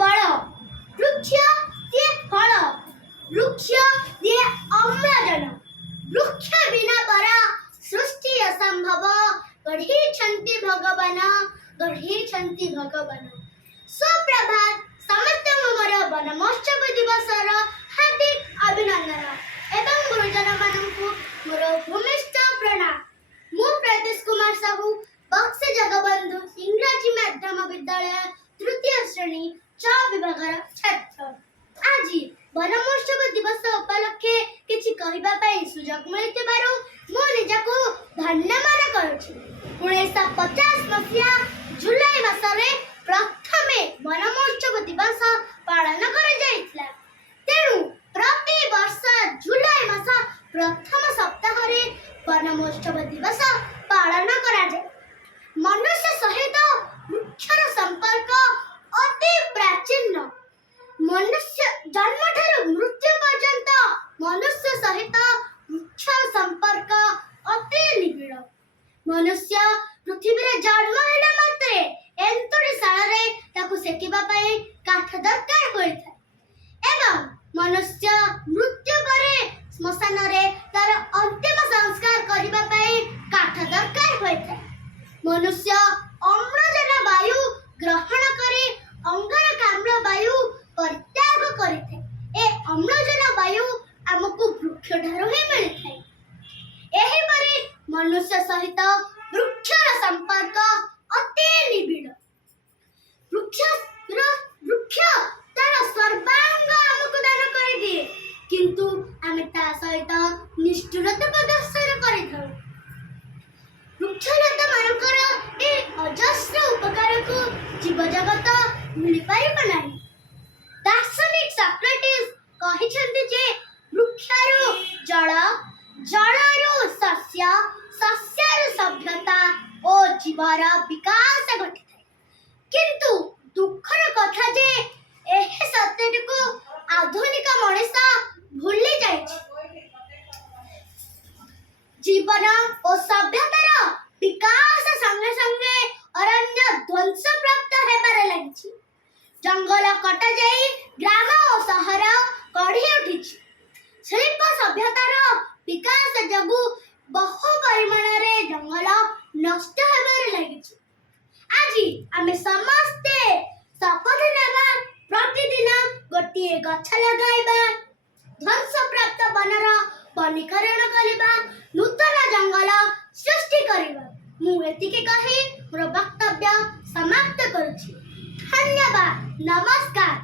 ବଳ, ବୃକ୍ଷ ଦିଏ ଫଳ, ବୃକ୍ଷ ଦିଏ ଅମ୍ଳଜାନ, ବୃକ୍ଷ ବିନା ପରା ସୃଷ୍ଟି ଅସମ୍ଭବ, ଗଢ଼ିଛନ୍ତି ଭଗବାନ, ଗଢ଼ିଛନ୍ତି ଭଗବାନ। ସୁପ୍ରଭାତ, ସମସ୍ତଙ୍କୁ ମୋର ବନ ମହୋତ୍ସବ ଦିବସର ହାର୍ଦ୍ଦିକ ଅଭିନନ୍ଦନ ଏବଂ ଗୁରୁଜନମାନଙ୍କୁ ମୋର ଭୂମିଷ୍ଠ ପ୍ରଣାମ। ମୁଁ ପ୍ରଦେଶ କୁମାର ସାହୁ, ବକ୍ସି ଜଗବନ୍ଧୁ ଇଂରାଜୀ ମାଧ୍ୟମ ବିଦ୍ୟାଳୟ ତୃତୀୟ ଶ୍ରେଣୀ ଚ ବିଭାଗର ଛାତ୍ର। ଆଜି ବନ ମହୋତ୍ସବ ଦିବସ ଉପଲକ୍ଷେ କିଛି କହିବା ପାଇଁ ସୁଯୋଗ ମିଳିଥିବାରୁ ମୁଁ ନିଜକୁ ଧନ୍ୟ ମନେ କରୁଛି। 1950 ମସିହା ଜୁଲାଇ ମାସରେ ପ୍ରଥମେ ବନ ମହୋତ୍ସବ ଦିବସ ପାଳନ କରାଯାଇଥିଲା। ତେଣୁ ପ୍ରତି ବର୍ଷ ଜୁଲାଇ ମାସ ପ୍ରଥମ ସପ୍ତାହରେ ବନ ମହୋତ୍ସବ ଦିବସ ପାଳନ କରାଯାଏ। ମନୁଷ୍ୟ ସହିତ ବୃକ୍ଷର ସମ୍ପର୍କ ଅତି ପ୍ରାଚୀନ। ମନୁଷ୍ୟ ଜନ୍ମଠାରୁ ମୃତ୍ୟୁ ପର୍ଯ୍ୟନ୍ତ ମନୁଷ୍ୟ ସହିତ ବୃକ୍ଷର ସମ୍ପର୍କ ଅତି ନିବିଡ଼। ମନୁଷ୍ୟ ପୃଥିବୀରେ ଜନ୍ମ ହେଲା ମାତ୍ରେ ଏନ୍ତୁଡ଼ିଶାଳରେ ତାକୁ ସେକିବା ପାଇଁ କାଠ ଦରକାର ହୋଇଥାଏ ଏବଂ ମନୁଷ୍ୟ ମୃତ୍ୟୁ ପରେ ଶ୍ମଶାନରେ ତାର ଅନ୍ତିମ ସଂସ୍କାର କରିବା ପାଇଁ କାଠ ଦରକାର ହୋଇଥାଏ। ମନୁଷ୍ୟ ଅମ୍ଳଜାନ ବାୟୁ ଗ୍ରହଣ କରି ଅଙ୍ଗାରକାମ୍ଳ ବାୟୁ ପରିତ୍ୟାଗ କରିଥାଏ। ଏ ଅମ୍ଳଜାନ ବାୟୁ ଆମକୁ ବୃକ୍ଷଠାରୁ ହିଁ ମିଳିଥାଏ। ଏହିପରି ମନୁଷ୍ୟ ସହିତ ବୃକ୍ଷର ସମ୍ପର୍କ ଅତି ନିବିଡ଼। ବୃକ୍ଷ ତାର ସର୍ବାଙ୍ଗ ଆମକୁ ଦାନ କରିଦିଏ, କିନ୍ତୁ ଆମେ ତା ସହିତ ନିଷ୍ଠୁରତା ପ୍ରଦର୍ଶନ କରିଥାଉ। ବୃକ୍ଷଲତା ମାନଙ୍କର ଏ ଅଜସ୍ର ଉପକାରକୁ ଜୀବଜଗତ ଭୁଲିପାରିବ ନାହିଁ। ଦାର୍ଶନିକ ସକ୍ରେଟିସ୍ କହିଛନ୍ତି ଯେ ବୃକ୍ଷରୁ ଜଳ, ଜଳରୁ ଶସ୍ୟ, ଶସ୍ୟରୁ ସଭ୍ୟତା ଓ ଜୀବର ବିକାଶ ଘଟିଥାଏ। କିନ୍ତୁ ଦୁଃଖର କଥା ଯେ ଏହି ସତ୍ୟଟିକୁ ଆଧୁନିକ ମଣିଷ ଭୁଲି ଯାଇଛି। ଜୀବନ ଓ ସଭ୍ୟତାର ବିକାଶ ସଙ୍ଗେ ସଙ୍ଗେ ଅରଣ୍ୟ ଧ୍ୱଂସ ପ୍ରାପ୍ତ ହେବାରେ ଲାଗିଛି। ଜଙ୍ଗଲ କଟାଯାଇ ଗ୍ରାମ ଓ ସହର ଗଢ଼ି ଉଠିଛି। ଶିଳ୍ପ ସଭ୍ୟତାର ବିକାଶ ଯୋଗୁଁ ବହୁ ପରିମାଣରେ ଜଙ୍ଗଲ ନଷ୍ଟ ହେବାରେ ଲାଗିଛି। ଆଜି ଆମେ ସମସ୍ତେ ଶପଥ ନେବା, ପ୍ରତିଦିନ ଗୋଟିଏ ଗଛ ଲଗାଇବା, ଧ୍ୱଂସପ୍ରାପ୍ତ ବନର ବନୀକରଣ କରିବା, ନୂତନ ଜଙ୍ଗଲ ସୃଷ୍ଟି କରିବା। ମୁଁ ଏତିକି କହି ମୋର ବକ୍ତବ୍ୟ ସମାପ୍ତ କରୁଛି। ଧନ୍ୟବାଦ, ନମସ୍କାର।